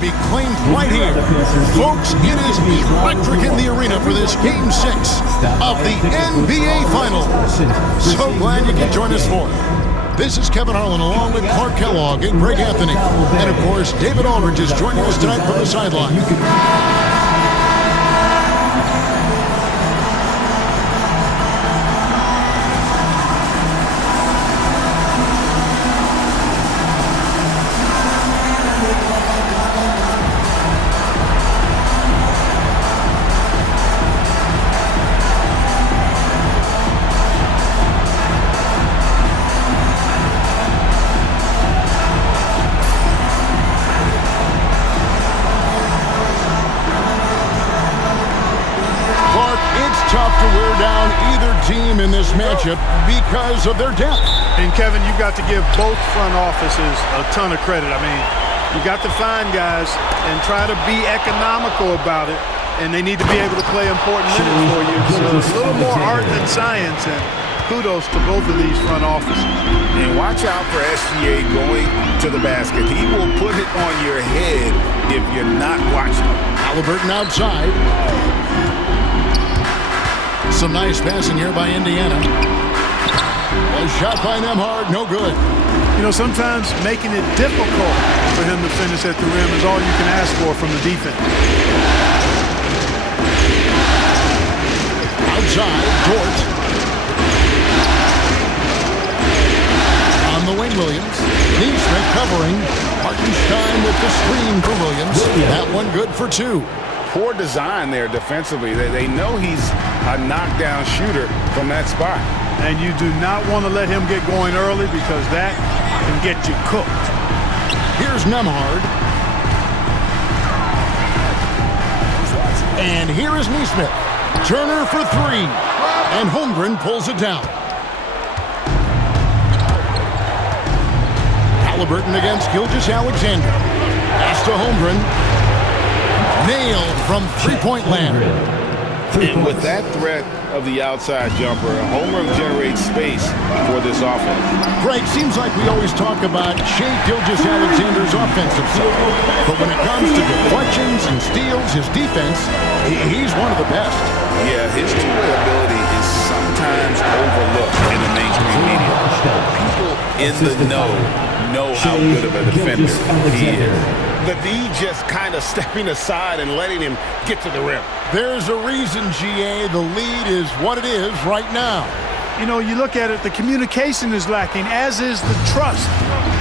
Be claimed right here. Folks, it is electric in the arena for this Game 6 of the NBA Finals. So glad you could join us for it. This is Kevin Harlan along with Clark Kellogg and Greg Anthony. And, of course, David Aldridge is joining us tonight from the sideline. Tough to wear down either team in this matchup because of their depth. And Kevin, you've got to give both front offices a ton of credit. I mean, you got to find guys and try to be economical about it, and they need to be able to play important minutes for you. So it's a little more art than science, and kudos to both of these front offices. And watch out for SGA going to the basket. He will put it on your head if you're not watching. Halliburton outside. Some nice passing here by Indiana. A shot by Nembhard, no good. You know, sometimes making it difficult for him to finish at the rim is all you can ask for from the defense. Outside, Dort. On the wing, Williams. Neesmith covering. Hartenstein with the screen for Williams. That one good for two. Poor design there defensively. They know he's a knockdown shooter from that spot. And you do not want to let him get going early because that can get you cooked. Here's Nembhard. And here is Neesmith. Turner for three. And Holmgren pulls it down. Halliburton against Gilgeous-Alexander. Pass to Holmgren. Nailed from three-point land. And with that threat of the outside jumper, Holmgren generates space for this offense. Greg, seems like we always talk about Shai Gilgeous-Alexander's offensive side. But when it comes to deflections and steals, his defense, he's one of the best. Yeah, his two-way ability is sometimes overlooked in the mainstream media. People in the know how good of a defender he is. The D just kind of stepping aside and letting him get to the rim. There's a reason, GA, the lead is what it is right now. You know, you look at it, the communication is lacking, as is the trust.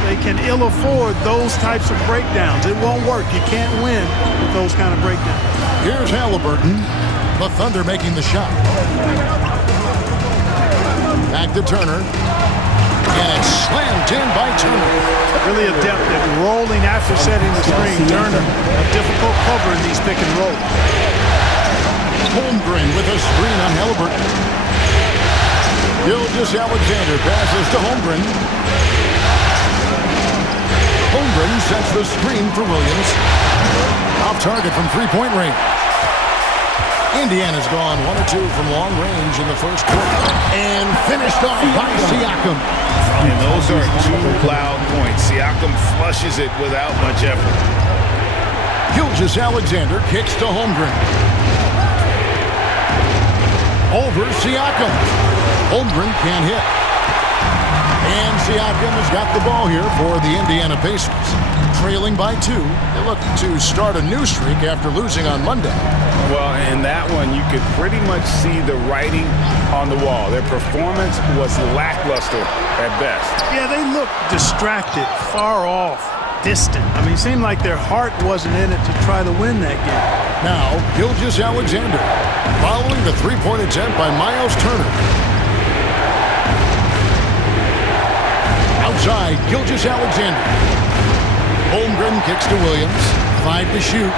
They can ill afford those types of breakdowns. It won't work. You can't win with those kind of breakdowns. Here's Halliburton. The Thunder making the shot. Back to Turner. And it's slammed in by Turner. Really adept at rolling after setting the screen. Turner, a difficult cover in these pick and rolls. Holmgren with a screen on Halliburton. Gilgeous-Alexander passes to Holmgren. Holmgren sets the screen for Williams. Off target from three-point range. Indiana's gone 1 or 2 from long range in the first quarter. And finished off by Siakam. And those are two loud points. Siakam flushes it without much effort. Gilgeous-Alexander kicks to Holmgren. Over Siakam. Holmgren can't hit. And Siakam has got the ball here for the Indiana Pacers. Trailing by 2. They look to start a new streak after losing on Monday. Well, in that one, you could pretty much see the writing on the wall. Their performance was lackluster at best. Yeah, they looked distracted, far off, distant. I mean, it seemed like their heart wasn't in it to try to win that game. Now, Gilgeous-Alexander, following the three-point attempt by Miles Turner. Outside, Gilgeous-Alexander. Holmgren kicks to Williams. 5 to shoot.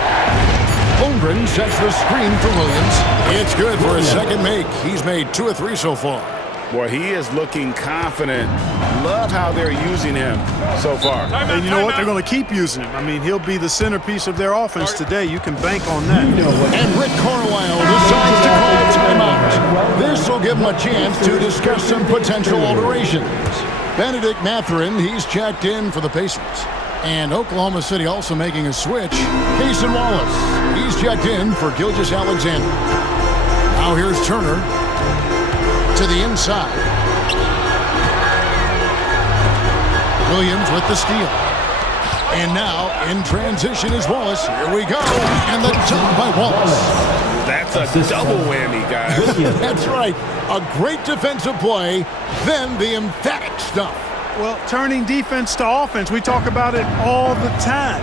Holmgren sets the screen for Williams. It's good for his second make. He's made 2 or 3 so far. Boy, he is looking confident. Love how they're using him so far. And you know what? They're going to keep using him. I mean, he'll be the centerpiece of their offense today. You can bank on that. And Rick Carlisle decides to call timeout. This will give him a chance to discuss some potential alterations. Benedict Mathurin, he's checked in for the Pacers. And Oklahoma City also making a switch. Cason Wallace. He's checked in for Gilgeous-Alexander. Now here's Turner to the inside. Williams with the steal. And now in transition is Wallace. Here we go. And the dunk by Wallace. That's a double whammy, guys. That's right. A great defensive play, then the emphatic stuff. Well, turning defense to offense, we talk about it all the time.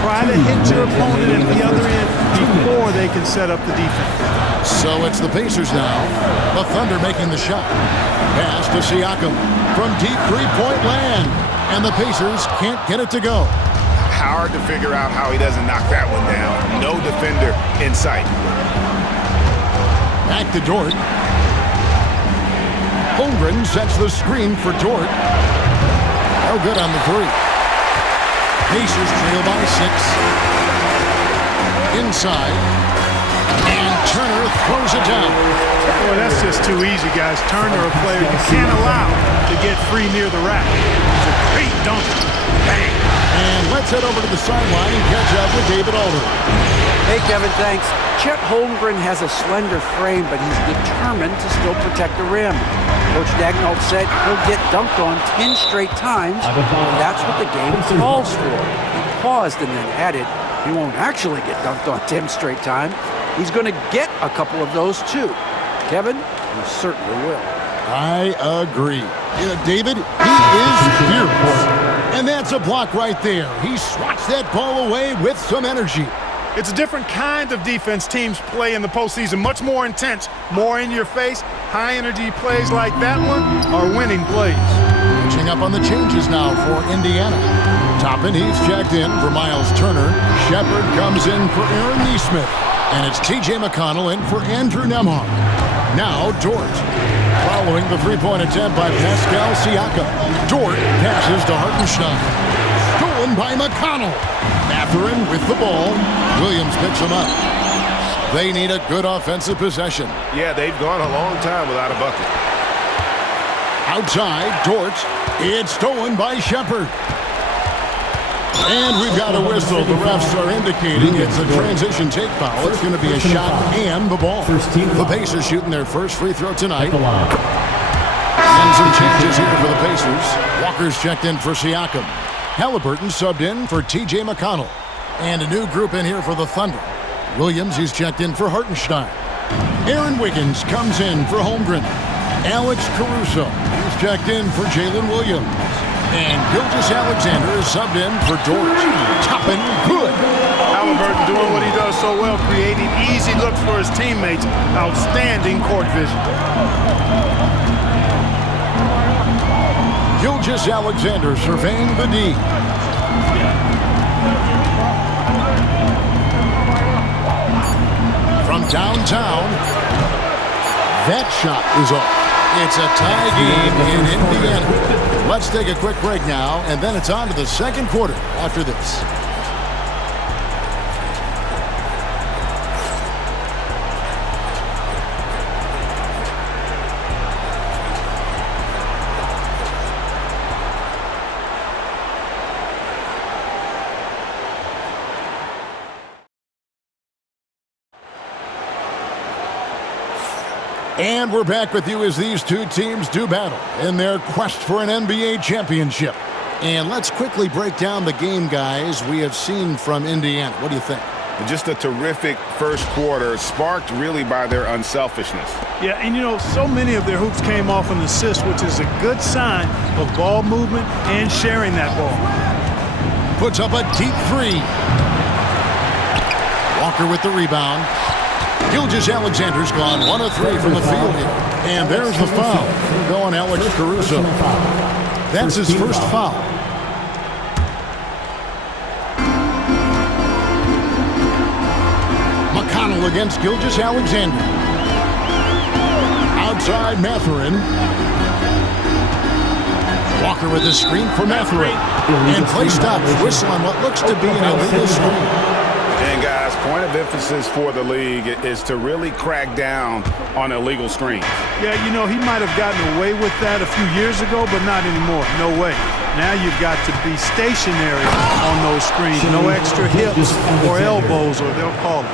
Try to hit your opponent at the other end before they can set up the defense. So it's the Pacers now. The Thunder making the shot. Pass to Siakam from deep three-point land. And the Pacers can't get it to go. Hard to figure out how he doesn't knock that one down. No defender in sight. Back to Dort. Holmgren sets the screen for Dort. No good on the three. Pacers trail by 6. Inside. And Turner throws it down. Boy, that's just too easy, guys. Turner, a player you can't allow to get free near the rack. It's a great dunk. Bang. And let's head over to the sideline and catch up with David Aldridge. Hey, Kevin, thanks. Chet Holmgren has a slender frame, but he's determined to still protect the rim. Coach Daigneault said he'll get dunked on 10 straight times. That's what the game calls for. He paused and then added, he won't actually get dunked on 10 straight times. He's going to get a couple of those, too. Kevin, he certainly will. I agree. You know, David, he is fearless. And that's a block right there. He swats that ball away with some energy. It's a different kind of defense teams play in the postseason. Much more intense, more in your face. High-energy plays like that one are winning plays. Catching up on the changes now for Indiana. Toppin, he's checked in for Miles Turner. Shepard comes in for Aaron Nesmith. And it's T.J. McConnell in for Andrew Nembhard. Now Dort. Following the three-point attempt by Pascal Siakam. Dort passes to Hartenstein. Stolen by McConnell. Mathurin with the ball. Williams picks him up. They need a good offensive possession. Yeah, they've gone a long time without a bucket. Outside, Dort. It's stolen by Shepard. And we've got a whistle. The refs are indicating it's a transition take foul. It's going to be a shot and the ball. The Pacers shooting their first free throw tonight. And some changes here for the Pacers. Walker's checked in for Siakam. Halliburton subbed in for T.J. McConnell. And a new group in here for the Thunder. Williams, he's checked in for Hartenstein. Aaron Wiggins comes in for Holmgren. Alex Caruso, he's checked in for Jalen Williams. And Gilgeous-Alexander is subbed in for Dort. Toppin, good. Halliburton doing what he does so well, creating easy looks for his teammates. Outstanding court vision. Gilgeous-Alexander surveying the D. From downtown, that shot is off. It's a tie game in Indiana. Let's take a quick break now, and then it's on to the second quarter after this. And we're back with you as these two teams do battle in their quest for an NBA championship. And let's quickly break down the game, guys, we have seen from Indiana. What do you think? Just a terrific first quarter, sparked really by their unselfishness. Yeah, and you know, so many of their hoops came off an assist, which is a good sign of ball movement and sharing that ball. Puts up a deep three. Walker with the rebound. Gilgeous-Alexander's gone 1 of 3 from the field here. And there's the foul. Going Alex Caruso. That's his first foul. McConnell against Gilgeous-Alexander. Outside Mathurin. Walker with the screen for Mathurin. And play stops. Whistle on what looks to be an illegal screen. And guys, point of emphasis for the league is to really crack down on illegal screens. Yeah, you know, he might have gotten away with that a few years ago, but not anymore. No way. Now you've got to be stationary on those screens. No extra hips or elbows, or they'll call it.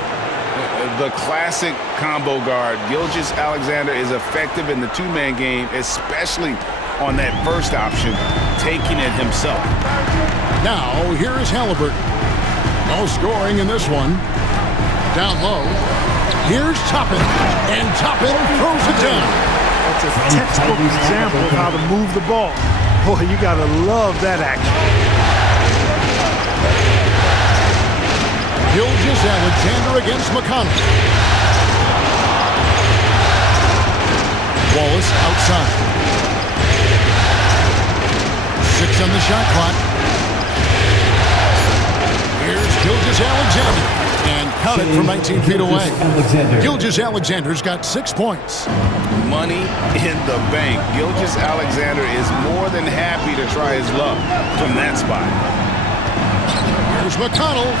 The classic combo guard, Gilgeous-Alexander, is effective in the two-man game, especially on that first option, taking it himself. Now, here is Halliburton. No scoring in this one. Down low. Here's Toppin. And Toppin throws it down. That's a textbook example of how to move the ball. Boy, you got to love that action. Gilgeous-Alexander against McConnell. Wallace outside. 6 on the shot clock. Here's Gilgeous-Alexander. And count it from 19 feet away. Gilgeous-Alexander's got 6 points. Money in the bank. Gilgeous-Alexander is more than happy to try his luck from that spot. Here's McConnell.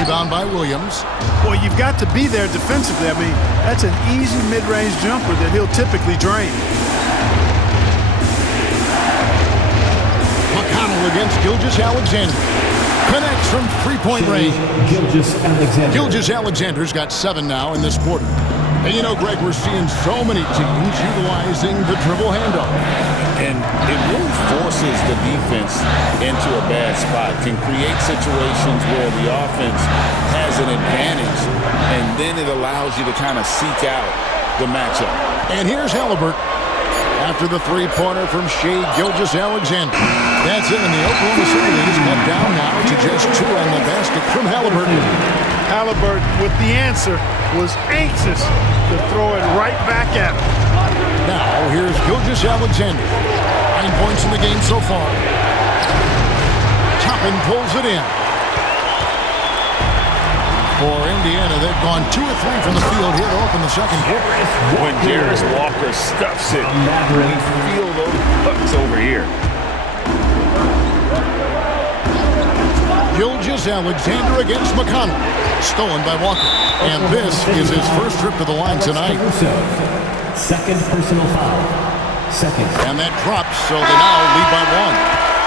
Rebound by Williams. Well, you've got to be there defensively. I mean, that's an easy mid-range jumper that he'll typically drain. McConnell against Gilgeous-Alexander. Connects from three-point range. Gilgeous-Alexander's got 7 now in this quarter. And you know, Greg, we're seeing so many teams utilizing the dribble handoff. And it really forces the defense into a bad spot, can create situations where the offense has an advantage, and then it allows you to kind of seek out the matchup. And here's Halliburton after the three-pointer from Shai Gilgeous-Alexander. That's it, and the Oklahoma City lead is cut down now to just 2 on the basket from Halliburton. Halliburton, with the answer, was anxious to throw it right back at him. Now, here's Gilgeous-Alexander. 9 points in the game so far. Toppin pulls it in. For Indiana, they've gone 2 of 3 from the field here to open the second quarter. When Darius Walker stuffs it, we feel those bucks over here. Gilgeous-Alexander against McConnell. Stolen by Walker. And this is his first trip to the line tonight. Second personal foul. Second. And that drops, so they now lead by 1.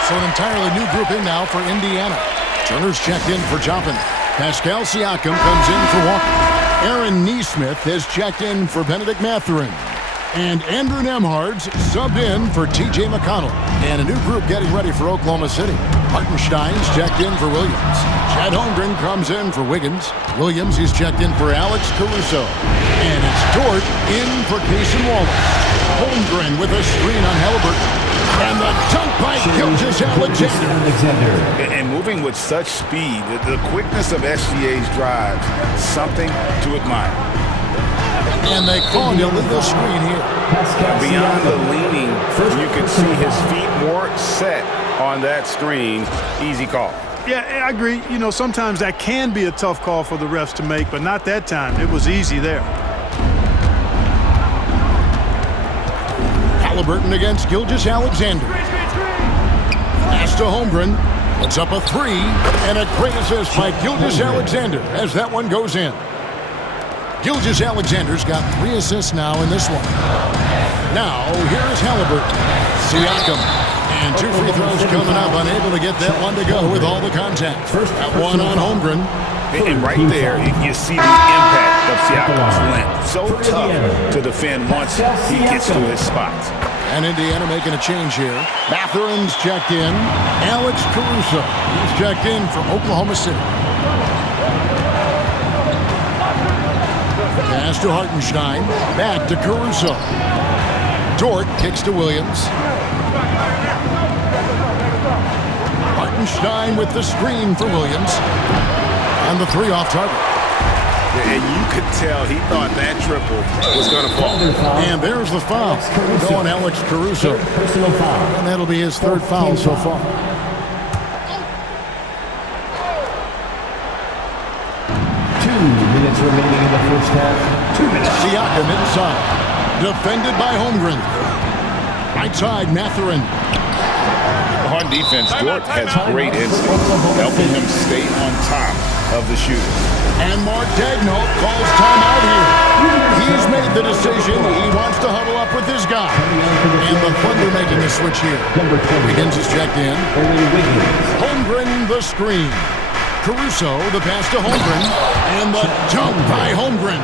So an entirely new group in now for Indiana. Turner's checked in for Joppin. Pascal Siakam comes in for Walker. Aaron Nesmith has checked in for Benedict Mathurin. And Andrew Nembhard's subbed in for T.J. McConnell. And a new group getting ready for Oklahoma City. Hartenstein's checked in for Williams. Chet Holmgren comes in for Wiggins. Williams, he's checked in for Alex Caruso. And it's Dort in for Cason Wallace. Holmgren with a screen on Halliburton. And the dunk by Gilgeous-Alexander. And moving with such speed, the quickness of SGA's drives, something to admire. And they call an illegal screen here. Beyond the leaning, you can see his feet more set on that screen. Easy call. Yeah, I agree. You know, sometimes that can be a tough call for the refs to make, but not that time. It was easy there. Halliburton against Gilgeous-Alexander. Pass to Holmgren. Puts up a 3. And a great assist by Gilgeous-Alexander as that one goes in. Gilgeous-Alexander's got 3 assists now in this one. Now, here's Halliburton. Siakam. And 2 free throws coming up. Unable to get that one to go with all the contact. That one on Holmgren. And right there, you see the impact of Siakam's length. So tough to defend once he gets to his spots. And Indiana making a change here. Mathurin's checked in. Alex Caruso. He's checked in for Oklahoma City. Pass to Hartenstein. Back to Caruso. Dort kicks to Williams. Hartenstein with the screen for Williams. And the 3 off target. And you could tell he thought that triple was going to fall. And there's the foul. Going Alex Caruso. Personal foul. And that'll be his 3rd foul so far. Minutes remaining in the first half. 2 minutes. Siakam inside. Defended by Holmgren. Right side, Mathurin. On defense, Dort has great instincts, helping him stay on top of the shooter. And Mark Daigneault calls timeout here. He's made the decision. He wants to huddle up with this guy. And the Thunder making a switch here. Wiggins is checked in. Holmgren the screen. Caruso the pass to Holmgren. And the dunk by Holmgren.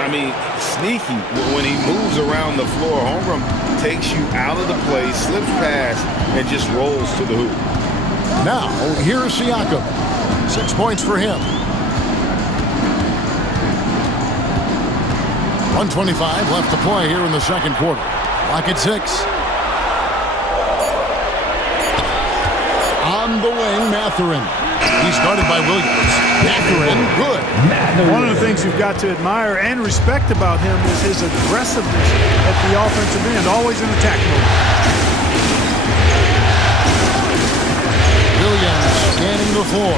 I mean, sneaky. When he moves around the floor, Holmgren takes you out of the play, slips past, and just rolls to the hoop. Now, here's Siakam. 6 points for him. 1:25 left to play here in the second quarter. Clock at 6. On the wing, Mathurin. He's guarded by Williams. Mathurin, good. One of the things you've got to admire and respect about him is his aggressiveness at the offensive end, always in attack mode. Williams scanning the floor.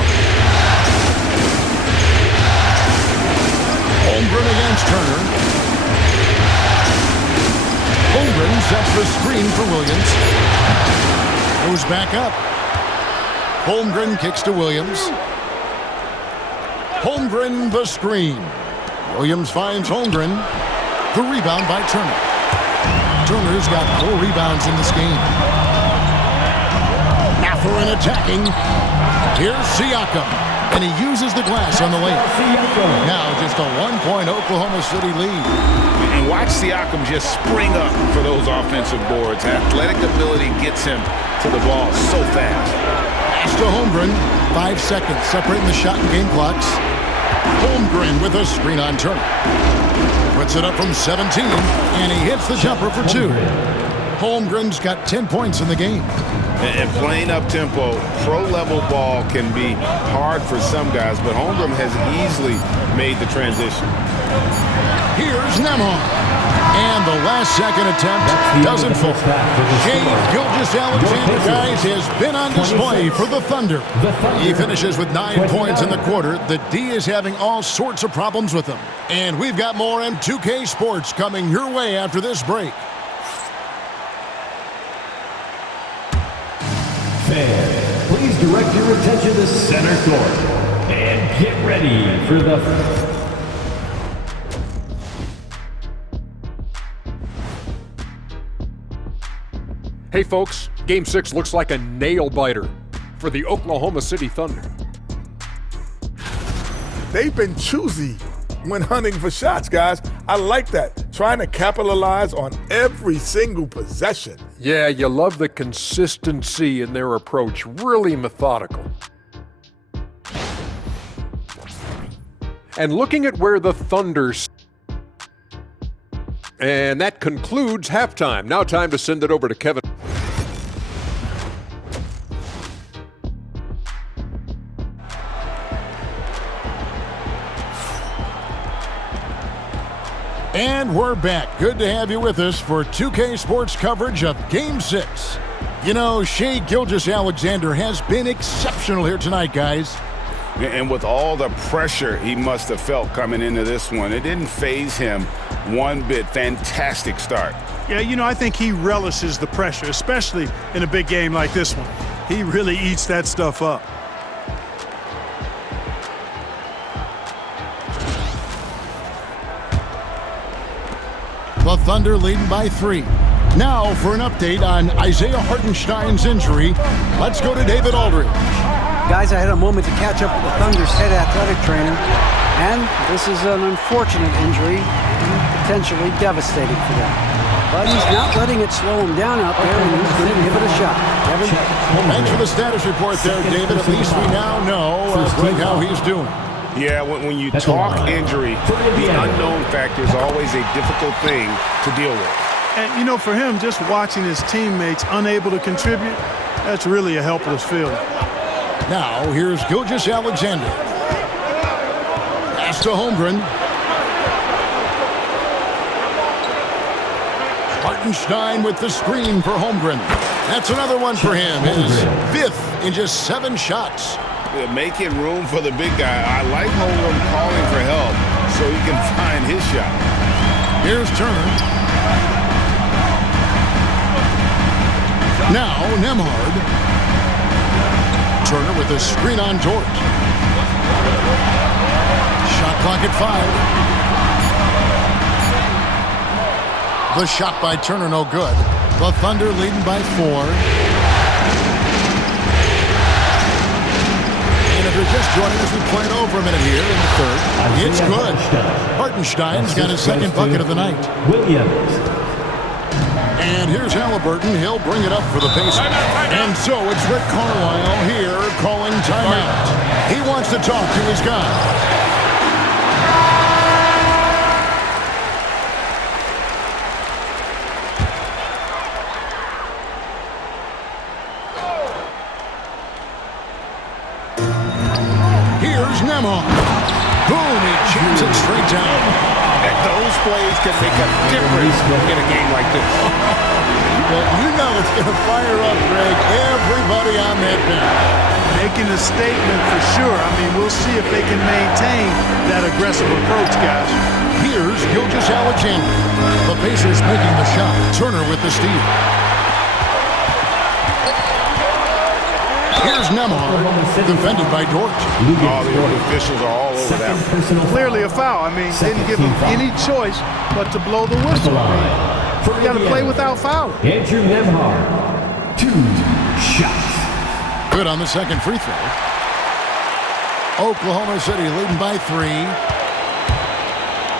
Holmgren against Turner. Holmgren sets the screen for Williams. Goes back up. Holmgren kicks to Williams. Holmgren the screen. Williams finds Holmgren. The rebound by Turner. Turner's got 4 rebounds in this game. Mathurin attacking. Here's Siakam. And he uses the glass on the lane. Now just a 1-point Oklahoma City lead. And watch Siakam just spring up for those offensive boards. Athletic ability gets him to the ball so fast. Pass to Holmgren. 5 seconds separating the shot and game clocks. Holmgren with a screen on Turner. Puts it up from 17, and he hits the jumper for 2. Holmgren's got 10 points in the game. And playing up-tempo, pro-level ball can be hard for some guys, but Holmgren has easily made the transition. Here's Nembhard. And the last-second attempt doesn't fall. Shai Gilgeous-Alexander, guys, has been on display for the Thunder. He finishes with 9 points in the quarter. The D is having all sorts of problems with him. And we've got more M2K Sports coming your way after this break. Fans, please direct your attention to center court and get ready for the... Hey folks, Game 6 looks like a nail-biter for the Oklahoma City Thunder. They've been choosy when hunting for shots, guys. I like that. Trying to capitalize on every single possession. Yeah, you love the consistency in their approach. Really methodical. And looking at where the Thunder's... And that concludes halftime. Now time to send it over to Kevin. And we're back. Good to have you with us for 2K Sports coverage of Game 6. You know, Shai Gilgeous-Alexander has been exceptional here tonight, guys. And with all the pressure he must have felt coming into this one, it didn't faze him one bit. Fantastic start. Yeah, you know, I think he relishes the pressure, especially in a big game like this one. He really eats that stuff up. The Thunder leading by 3. Now for an update on Isaiah Hartenstein's injury, let's go to David Aldridge. Guys, I had a moment to catch up with the Thunder's head athletic trainer, and this is an unfortunate injury and potentially devastating for them. But he's not letting it slow him down out there, and he's going to give it a shot. Kevin? Thanks for the status report there, David. At least we now know how he's doing. Yeah, when you talk injury, the unknown factor is always a difficult thing to deal with. And, you know, for him, just watching his teammates unable to contribute, that's really a helpless feeling. Now, here's Gilgeous-Alexander. Pass to Holmgren. Hartenstein with the screen for Holmgren. That's another one for him. His 5th in just 7 shots. Making room for the big guy. I like Holmgren calling for help so he can find his shot. Here's Turner. Now Nembhard. Turner with a screen on Dort. Shot clock at 5. The shot by Turner, no good. The Thunder leading by 4. And if you're just joining us, we played over a minute here in the third. It's good. Hartenstein's got his second bucket of the night. Williams. And here's Halliburton. He'll bring it up for the Pacers. And so it's Rick Carlisle here calling timeout. He wants to talk to his guys. Here's Nembhard. Boom, he jams it straight down. And those plays can make a difference in a game like this. Well, you know it's going to fire up, Greg, everybody on that bench. Making a statement for sure. I mean, we'll see if they can maintain that aggressive approach, guys. Here's Gilgeous-Alexander. The Pacers making the shot. Turner with the steal. Here's Nembhard, defended by Dort. All the officials are all over that. Clearly a foul. I mean, didn't give him any choice but to blow the whistle. You got to play without fouling. Andrew Nembhard. 2 shots. Good on the second free throw. Oklahoma City leading by 3.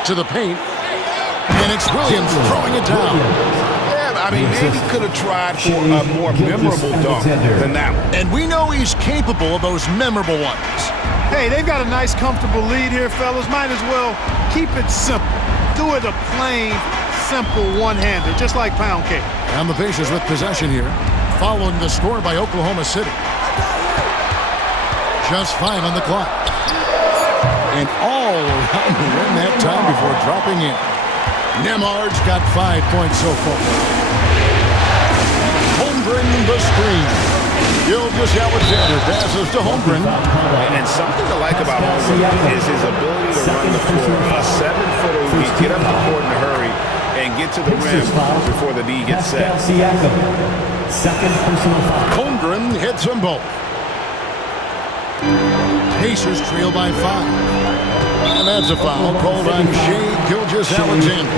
To the paint. And it's Williams throwing it down. I mean, maybe could have tried for a more memorable dunk than that one. And we know he's capable of those memorable ones. Hey, they've got a nice, comfortable lead here, fellas. Might as well keep it simple. Do it a plain, simple one-hander, just like pound cake. And the Pacers with possession here, following the score by Oklahoma City. Just 5 on the clock. And all around the rim that time before dropping in. Nembhard's got 5 points so far. Holmgren the screen. Gilgeous-Alexander passes to Holmgren. And something to like about Holmgren is his ability to run the floor. A 7-footer who can get up the court in a hurry and get to the rim before the D gets set. Second personal foul. Holmgren hits them both. Pacers trail by 5. And that's a foul called on Shai Gilgeous-Alexander.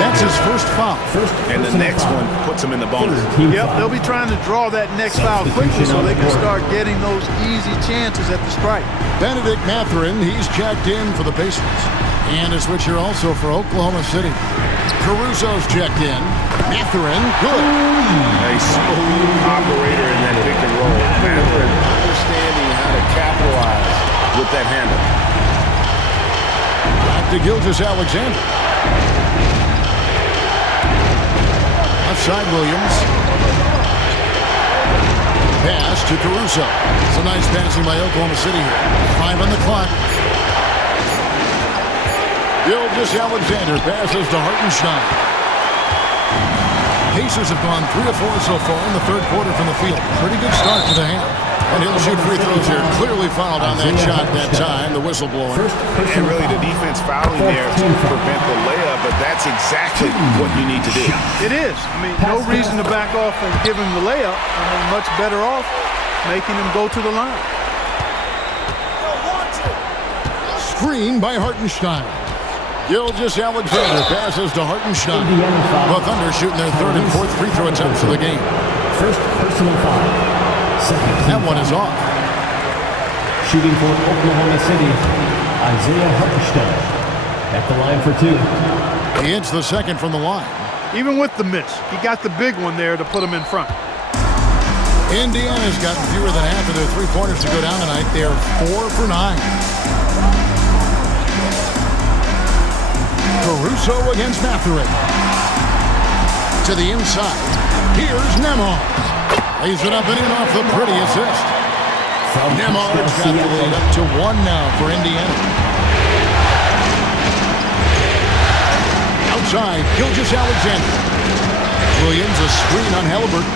That's his first foul. And the next one puts him in the bonus. Yep, they'll be trying to draw that next foul quickly so they can start getting those easy chances at the strike. Benedict Mathurin, he's checked in for the Pacers. And a switcher also for Oklahoma City. Caruso's checked in. Mathurin, good. A smooth operator in that pick and roll. Mathurin understanding how to capitalize with that handle. Back to Gilgeous-Alexander. Outside Williams. Pass to Caruso. It's a nice passing by Oklahoma City here. 5 on the clock. Gilgeous-Alexander passes to Hartenstein. Pacers have gone 3 of 4 so far in the third quarter from the field. Pretty good start to the half. And he'll shoot free throws here. Clearly fouled on that shot that time. The whistle blowing. And really the defense fouling there to prevent the layup, but that's exactly what you need to do. It is. I mean, no reason to back off and give him the layup. I mean, much better off making him go to the line. Screen by Hartenstein. Gilgeous-Alexander passes to Hartenstein. The Thunder shooting their third and fourth free throw attempts of the game. First personal foul. That one is off. Shooting for Oklahoma City, Isaiah Hartenstein at the line for 2. He hits the second from the line. Even with the miss, he got the big one there to put him in front. Indiana's gotten fewer than half of their three-pointers to go down tonight. They're 4 for 9. Caruso against Mathurin. To the inside. Here's Nembhard. Lays it up and in off the pretty assist. Nembhard's got the lead up to 1 now for Indiana. Outside, Gilgeous-Alexander. Williams, a screen on Halliburton.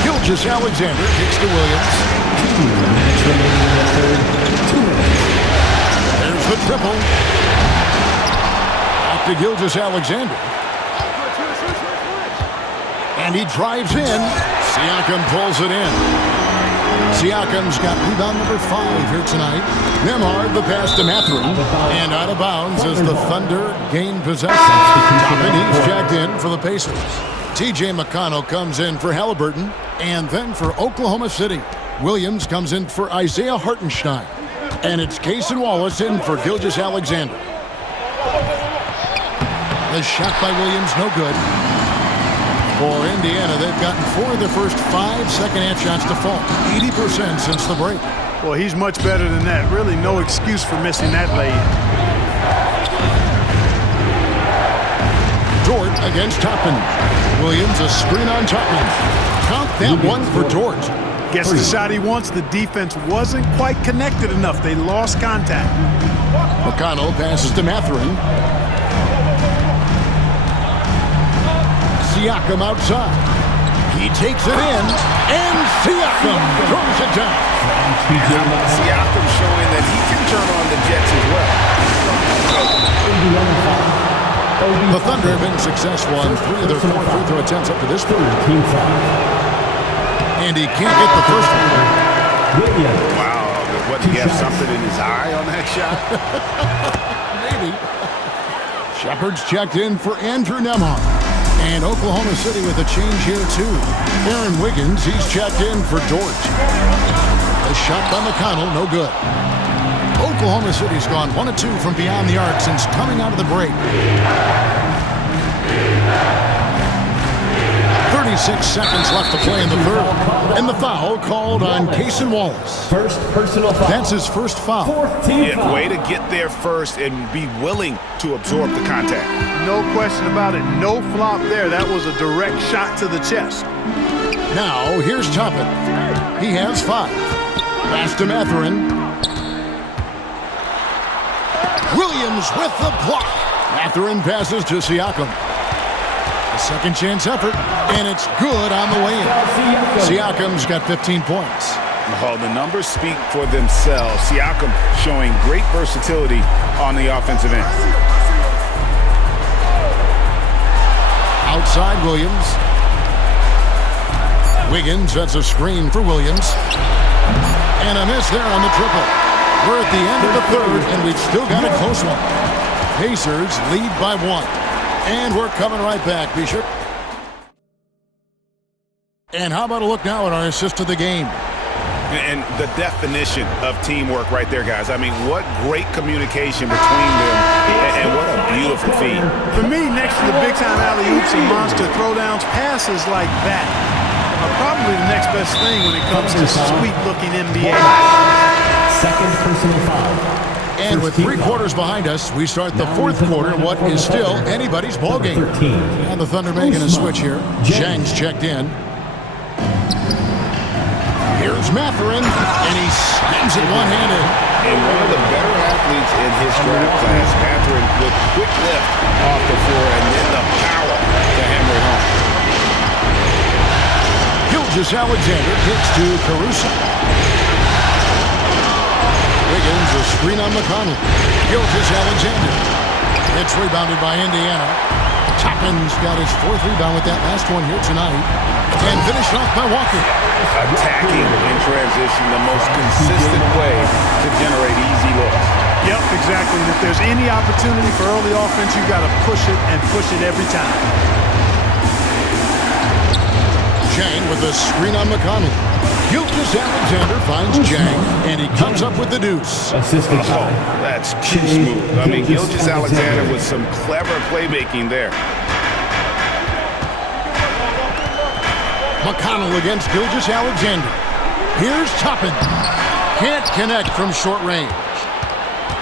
Gilgeous-Alexander kicks to Williams. 2 minutes remaining in the third. 2 minutes. There's the triple. Back to Gilgeous-Alexander. And he drives in. Siakam pulls it in. Siakam's got rebound number 5 here tonight. Nembhard the pass to Mathurin. And out of bounds as the Thunder gain possession. Toppin, he's jacked in for the Pacers. T.J. McConnell comes in for Halliburton. And then for Oklahoma City, Williams comes in for Isaiah Hartenstein. And it's Cason Wallace in for Gilgeous-Alexander. The shot by Williams, no good. For Indiana, they've gotten 4 of their first 5 second-half shots to fall. 80% since the break. Well, he's much better than that. Really no excuse for missing that lay-in. Dort against Toppin. Williams a screen on Toppin. Count that one for Dort. Gets the shot he wants. The defense wasn't quite connected enough. They lost contact. McConnell passes to Mathurin. Siakam outside. He takes it in, and Siakam throws it down. Siakam showing that he can turn on the Jets as well. The Thunder have been successful on 3 of their 4 free throw attempts up to this point. And he can't get the first one. Wow, what, did he have something in his eye on that shot? Maybe. Shepard's checked in for Andrew Nembhard. And Oklahoma City with a change here, too. Aaron Wiggins, he's checked in for Dort. A shot by McConnell, no good. Oklahoma City's gone 1 of 2 from beyond the arc since coming out of the break. 36 seconds left to play in the third. And the foul called on Cason Wallace. First personal foul. That's his first foul. Yeah, way to get there first and be willing to absorb the contact. No question about it. No flop there. That was a direct shot to the chest. Now, here's Toppin. He has 5. Pass to Mathurin. Williams with the block. Mathurin passes to Siakam. A second chance effort, and it's good on the way in. Siakam's got 15 points. Oh, the numbers speak for themselves. Siakam showing great versatility on the offensive end. Outside Williams. Wiggins sets a screen for Williams. And a miss there on the triple. We're at the end of the third, and we've still got a close one. Pacers lead by 1. And we're coming right back, Bishop. And how about a look now at our assist of the game? And the definition of teamwork right there, guys. I mean, what great communication between them, and what a beautiful feed. For me, next to the big-time alley-oops and monster throwdowns, passes like that are probably the next best thing when it comes to sweet-looking NBA. Second personal foul. And with 3 quarters behind us, we start the 4th quarter, what is still anybody's ballgame. And the Thunder making a switch here. Zhang's checked in. Here's Mathurin, and he slams it one-handed. And one of the better athletes in his draft class, Mathurin, with quick lift off the floor and then the power to hammer it home. Gilgeous-Alexander kicks to Caruso. Wiggins, a screen on McConnell. Gilgeous-Alexander. It's rebounded by Indiana. Toppin's got his 4th rebound with that last one here tonight. And finished off by Walker. Attacking in transition, the most consistent way to generate easy looks. Yep, exactly. And if there's any opportunity for early offense, you got to push it and push it every time. Zhang with a screen on McConnell. Gilgeous-Alexander finds Zhang, and he comes up with the deuce. Assistant Oh, that's too smooth. I mean, Gilgeous-Alexander with some clever playmaking there. McConnell against Gilgeous-Alexander. Here's Toppin. Can't connect from short range.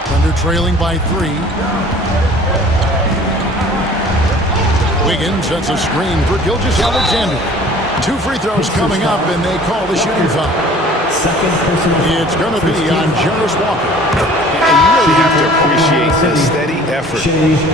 Thunder trailing by 3. Wiggins sets a screen for Gilgeous-Alexander. 2 free throws coming up, and they call the shooting foul. Second personal foul. It's going to be on Jonas Walker. And you really have to appreciate the steady effort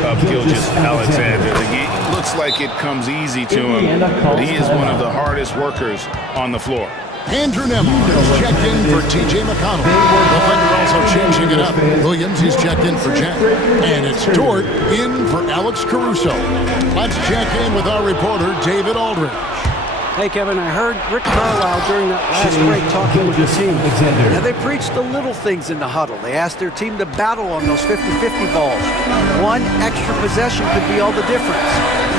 of Gilgeous-Alexander. It looks like it comes easy to him, but he is one of the hardest workers on the floor. Andrew Nembhard is checked in for T.J. McConnell. The Thunder also changing it up. Williams, he's checked in for Zhang. And it's Dort in for Alex Caruso. Let's check in with our reporter, David Aldridge. Hey, Kevin, I heard Rick Carlisle during that last break talking with the team. Yeah, they preached the little things in the huddle. They asked their team to battle on those 50-50 balls. One extra possession could be all the difference.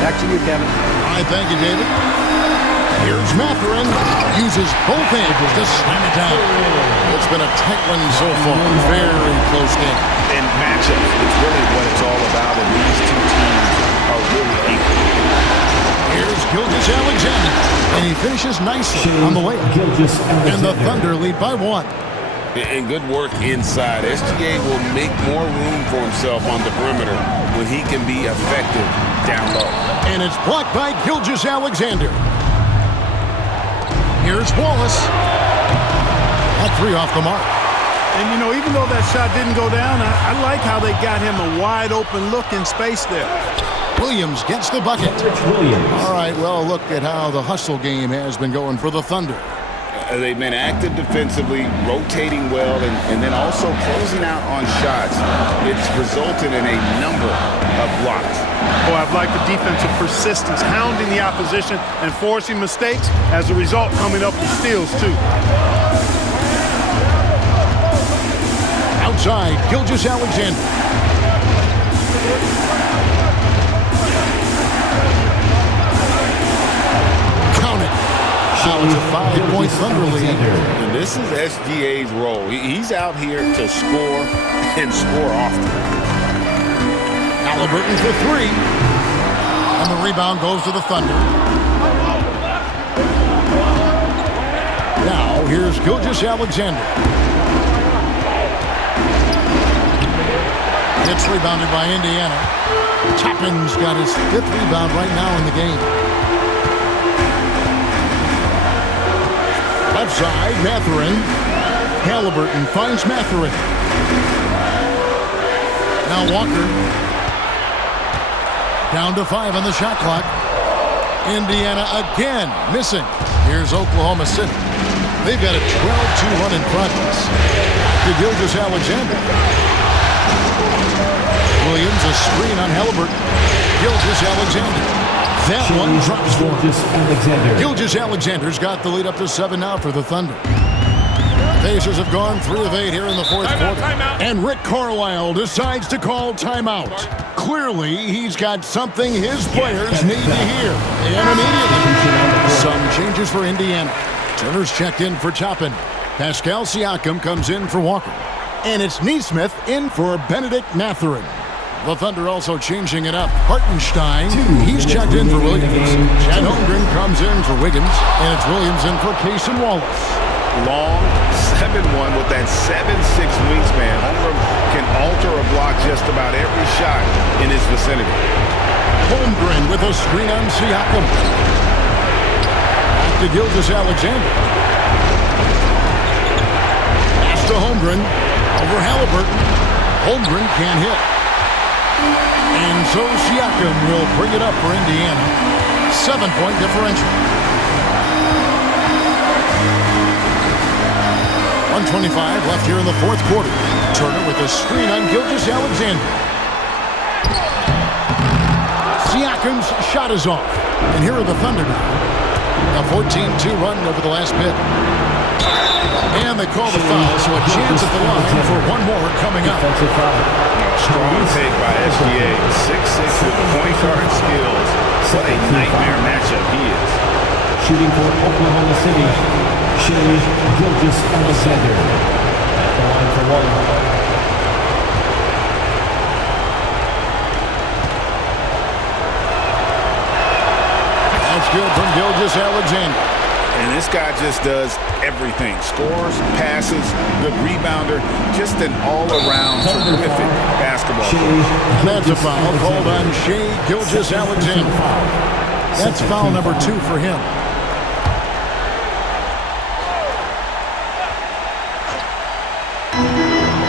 Back to you, Kevin. All right, thank you, David. Here's Mathurin. Uses both hands to slam it down. It's been a tight one so far. Very close game. In matchups, it's really what it's all about, and these two teams are really equal. Here's Gilgeous-Alexander, and he finishes nicely on the layup. And the Thunder lead by 1. And good work inside. SGA will make more room for himself on the perimeter when he can be effective down low. And it's blocked by Gilgeous-Alexander. Here's Wallace. That 3 off the mark. And, you know, even though that shot didn't go down, I like how they got him a wide open look in space there. Williams gets the bucket. All right, well, look at how the hustle game has been going for the Thunder. They've been active defensively, rotating well, and then also closing out on shots. It's resulted in a number of blocks. Boy, I've liked the defensive persistence, hounding the opposition and forcing mistakes. As a result, coming up with steals, too. Outside, Gilgeous-Alexander. It's a 5-point Thunder lead. And this is SGA's role. He's out here to score and score often. Halliburton for 3. And the rebound goes to the Thunder. Now, here's Gilgeous-Alexander. It's rebounded by Indiana. Toppin's got his 5th rebound right now in the game. Left side, Mathurin. Halliburton finds Mathurin. Now Walker. Down to 5 on the shot clock. Indiana again missing. Here's Oklahoma City. They've got a 12-2 run in progress. To Gilgeous-Alexander. Williams, a screen on Halliburton. Gilgeous-Alexander. That one drops for him. Gilgeous-Alexander's got the lead up to 7 now for the Thunder. Pacers have gone 3 of 8 here in the 4th quarter. And Rick Carlisle decides to call timeout. Clearly, he's got something his players need to hear. And immediately, some changes for Indiana. Turner's checked in for Toppin. Pascal Siakam comes in for Walker. And it's Nesmith in for Benedict Mathurin. The Thunder also changing it up. Hartenstein, he's checked in for Williams. Chet Holmgren comes in for Wiggins. And it's Williams in for Cason Wallace. Long 7-1 with that 7'6" wingspan. Holmgren can alter a block just about every shot in his vicinity. Holmgren with a screen on Siakam. Back to Gilgeous-Alexander. Pass to Holmgren. Over Halliburton. Holmgren can't hit. And so Siakam will bring it up for Indiana. 7-point differential. 1:25 left here in the 4th quarter. Turner with a screen on Gilgeous-Alexander. Siakam's shot is off. And here are the Thunder now. A 14-2 run over the last bit. And they call the foul, so a chance at the line for one more coming up. Strong take by SGA. 6'6" with point guard skills. What a nightmare matchup he is. Shooting for Oklahoma City, Shai Gilgeous-Alexander. At the line for 1. That's good from Gilgeous-Alexander. And this guy just does everything. Scores, passes, good rebounder. Just an all-around terrific basketball player. And that's a foul called on Shai Gilgeous-Alexander. That's foul number 2 for him.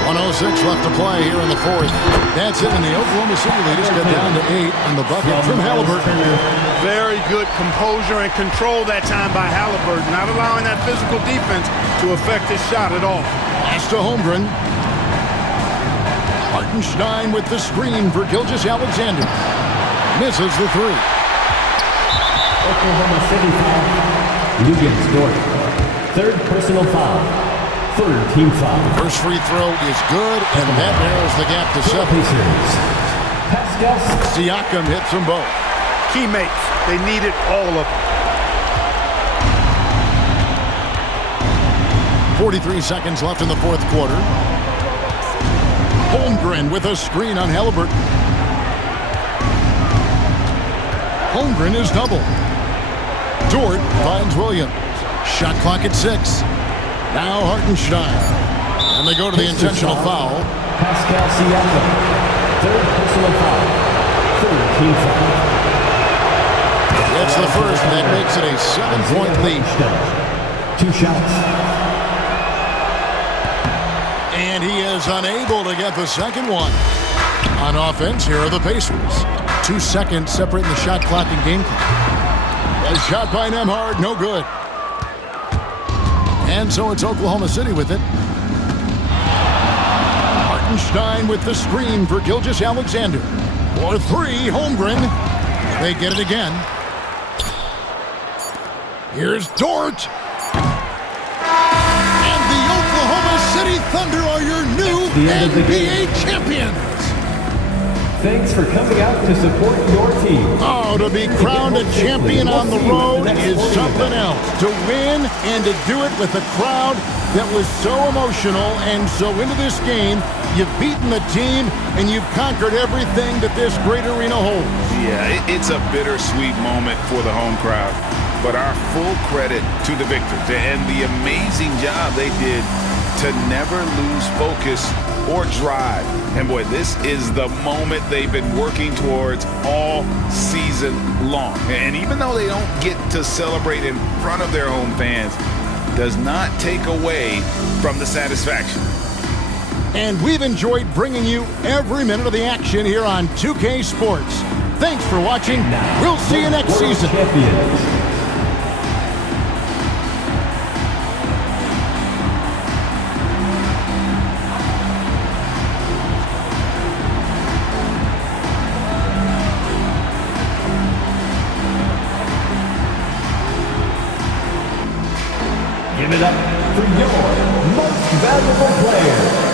.106 left to play here in the 4th. That's it, and the Oklahoma City leaders cut down to 8 on the bucket from Halliburton. Very good composure and control that time by Halliburton, not allowing that physical defense to affect his shot at all. Pass to Holmgren. Hartenstein with the screen for Gilgeous-Alexander. Misses the 3. Oklahoma City foul. Lugensdorf. Third personal foul. Third team foul. First free throw is good, and that narrows the gap to 7. Pacers. Pascal Siakam hits them both. Teammates, they needed all of them. 43 seconds left in the fourth quarter. Holmgren with a screen on Halliburton. Holmgren is double. Dort finds Williams. Shot clock at 6. Now Hartenstein. And they go to the intentional foul. Pascal Siakam. Third personal foul. Third team foul. That's the first, and that makes it a 7-point lead. 2 shots. And he is unable to get the second one. On offense, here are the Pacers. 2 seconds separating the shot clock and game clock. A shot by Nembhard, no good. And so it's Oklahoma City with it. Hartenstein with the screen for Gilgeous-Alexander. For 3, Holmgren. They get it again. Here's Dort. And the Oklahoma City Thunder are your new NBA champions. Thanks for coming out to support your team. Oh, to be crowned a champion on the road is something else. To win and to do it with a crowd that was so emotional and so into this game, you've beaten the team and you've conquered everything that this great arena holds. Yeah, it's a bittersweet moment for the home crowd. But our full credit to the victors and the amazing job they did to never lose focus or drive. And boy, this is the moment they've been working towards all season long. And even though they don't get to celebrate in front of their home fans, does not take away from the satisfaction. And we've enjoyed bringing you every minute of the action here on 2K Sports. Thanks for watching. We'll see you next season. Champions. Give it up for your most valuable player.